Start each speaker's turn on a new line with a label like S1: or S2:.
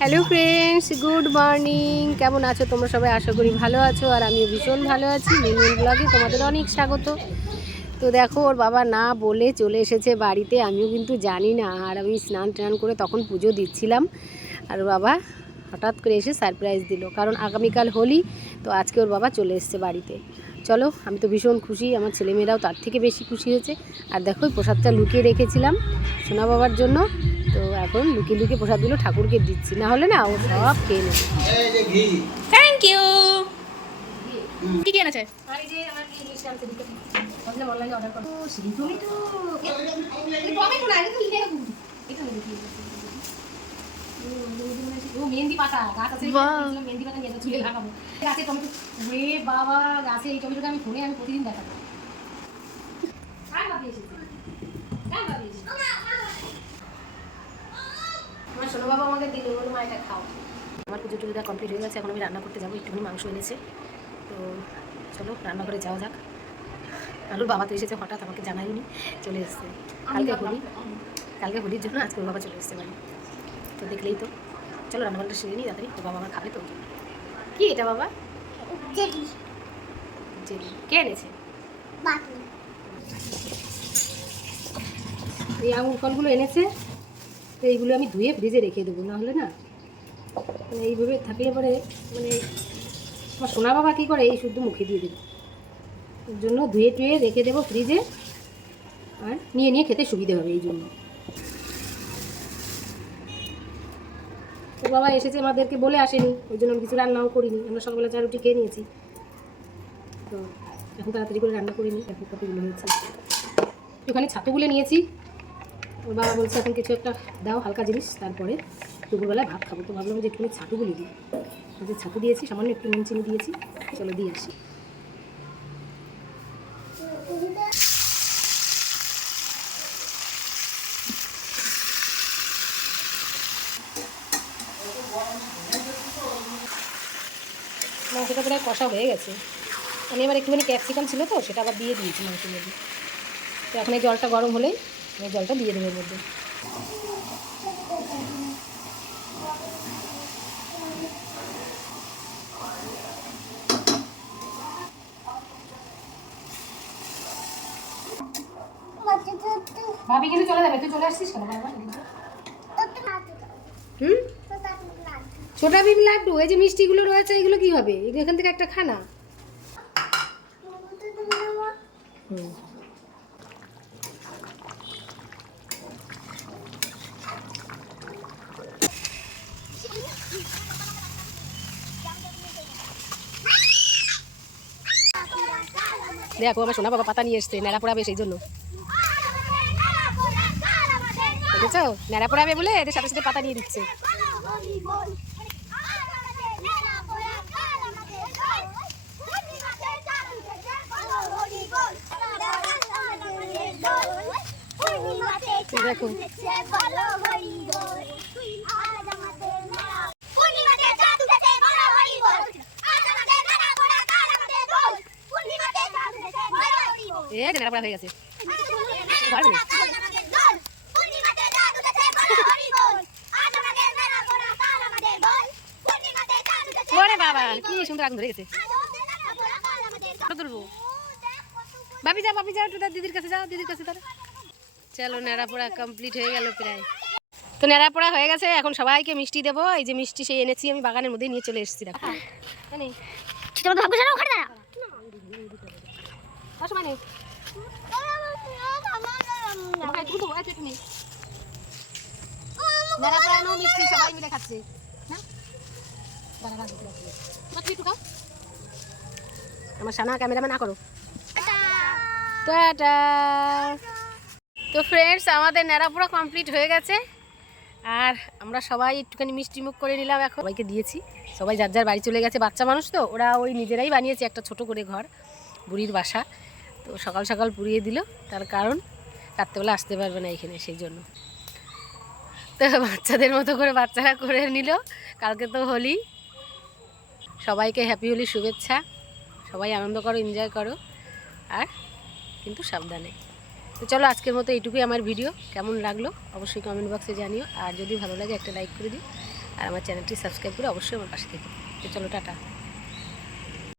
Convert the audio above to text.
S1: Hello friends good morning কেমন আছো তোমরা সবাই? আশা করি ভালো আছো, আর আমিও ভীষণ ভালো আছি। মিনমিন ব্লগে তোমাদের অনেক স্বাগত। তো দেখো, ওর বাবা না বলে চলে এসেছে বাড়িতে, আমিও কিন্তু জানি না। আর আমি স্নান টান করে তখন পুজো দিচ্ছিলাম। আর বাবা হঠাৎ করে এসে সারপ্রাইজ দিল। কারণ আগামীকাল হোলি, তো আজকে ওর বাবা চলে এসেছে বাড়িতে। চলো, আমি তো ভীষণ খুশি। আমার ছেলেমেয়েরাও তার থেকে বেশি খুশি হয়েছে। আর দেখো প্রসাদটা লুকিয়ে রেখেছিলাম সোনা বাবার জন্য। তো এখন লুকিয়ে লুকিয়ে প্রসাদগুলো ঠাকুরকে দিচ্ছি। না হলে না ও সব খেয়ে নেবে।
S2: এই
S3: থ্যাংক ইউ কি কি এনেছে?
S1: মেহেন্দি পাতা গাছ আছে মেহেন্দি পাতা নিয়ে যাও, লাগাবো গাছে টমেটো রে বাবা গাছে এই টমেটোটা আমি ফোনে আমি প্রতিদিন দেখাবো কার ছোটো বাবা আমাকে দিল বলে মা এটা খাও। আমার পুজো টুজোটা কমপ্লিট হয়ে গেছে এখন আমি রান্না করতে যাব একটুখানি মাংস এনেছে। তো চলো রান্না করে যাওয়া যাক। আলুর বাবা তো এসেছে হঠাৎ আমাকে জানাইনি চলে এসছে। কালকে হোলি কালকে হোলির জন্য আজকে বাবা চলে এসছে বাড়ি। তো দেখলেই তো। চলো রান্নাবান্না সেরে নিই তাড়াতাড়ি। ওর বাবা আমার খাবে তো। কি এটা বাবা? জেলি। কে এনেছে? এই আঙুর ফলগুলো এনেছে? তো এইগুলো আমি ধুয়ে ফ্রিজে রেখে দেবো না হলে না মানে এইভাবে থাকলে পরে মানে আমার সোনা বাবা কী করে, এই শুদ্ধ মুখে দিয়ে দেবে। ওর জন্য ধুয়ে টুয়ে রেখে দেবো ফ্রিজে, আর নিয়ে নিয়ে খেতে সুবিধে হবে এই জন্য। বাবা এসেছে আমাদেরকে বলে আসেনি, ওই জন্য আমি কিছু রান্নাও করিনি, আমরা সকালবেলা চা রুটি খেয়ে নিয়েছি। তো এখন তাড়াতাড়ি করে রান্না করিনি এখন কতগুলো হয়েছে। একটুখানি ছাতুগুলো নিয়েছি ওর বাবা বলছে, এখন কিছু একটা দাও, হালকা জিনিস, তারপরে দুপুরবেলায় ভাত খাব। তো ভাবলাম যে একটুখানি ছাতুগুলি দিই। যে ছাতু দিয়েছি, সামান্য একটু নুন চিনি দিয়েছি। চলো, দিয়ে আসি। মাংসটা প্রায় কষা হয়ে গেছে। আমি আবার একটুখানি ক্যাপসিকাম ছিল তো, সেটা আবার দিয়ে দিয়েছি মাংসের মধ্যে। তো এখন এই জলটা গরম হলেই জলটা দিয়ে দেবো মধ্যে। ভাবি কিন্তু চলে যাবে, তুই চলে আসছিস হুম? ছোটা বিম লাড্ডু, এই যে মিষ্টিগুলো রয়েছে, এগুলো কি হবে? এখান থেকে একটা খানা? হুম। দেখো আমার সোনা বাবা পাতা নিয়ে এসছে নেড়া পড়াবে সেই জন্য। দেখেছ? নেড়া পড়াবে বলে এদের সাথে সাথে পাতা নিয়ে দিচ্ছে। দেখো। এ নেড়া হয়ে গেছে। ওরে বাবা কি সুন্দর আগুন ধরে গেছে। তুলবো ভাবি যা ভাবি যা একটু দিদির কাছে যাও দিদির কাছে তার চলো নেড়াপোড়া কমপ্লিট হয়ে গেল প্রায়। তো নেড়াপোড়া হয়ে গেছে এখন সবাইকে মিষ্টি দেবো। এই যে মিষ্টি সেই এনেছি আমি বাগানের মধ্যেই নিয়ে চলে এসেছি দেখো। জানি হ্যাঁ? আমার সানা ক্যামেরাম্যান না করো। টাটা। তো ফ্রেন্ডস আমাদের নেড়াপোড়া কমপ্লিট হয়ে গেছে। আর আমরা সবাই একটুখানি মিষ্টি মুখ করে নিলাম এখন। সবাইকে দিয়েছি। সবাই যার যার বাড়ি চলে গেছে, বাচ্চা মানুষ তো, ওরা ওই নিজেরাই বানিয়েছে একটা ছোট করে ঘর, বুড়ির বাসা। তো সকাল সকাল পুড়িয়ে দিল। তার কারণ রাত্রেবেলা আসতে পারবে না এখানে, সেই জন্য। তো বাচ্চাদের মতো করে বাচ্চারা করে নিল। কালকে তো হোলি। সবাইকে হ্যাপি হোলি শুভেচ্ছা। সবাই আনন্দ করো এনজয় করো। আর কিন্তু সাবধানে। তো চলো আজকের মতো এইটুকুই আমার ভিডিও কেমন লাগল অবশ্যই কমেন্ট বক্সে জানিও। আর যদি ভালো লাগে একটা লাইক করে দিও। আর আমার চ্যানেলটি সাবস্ক্রাইব করে অবশ্যই আমার পাশে থেকো। তো চলো টাটা।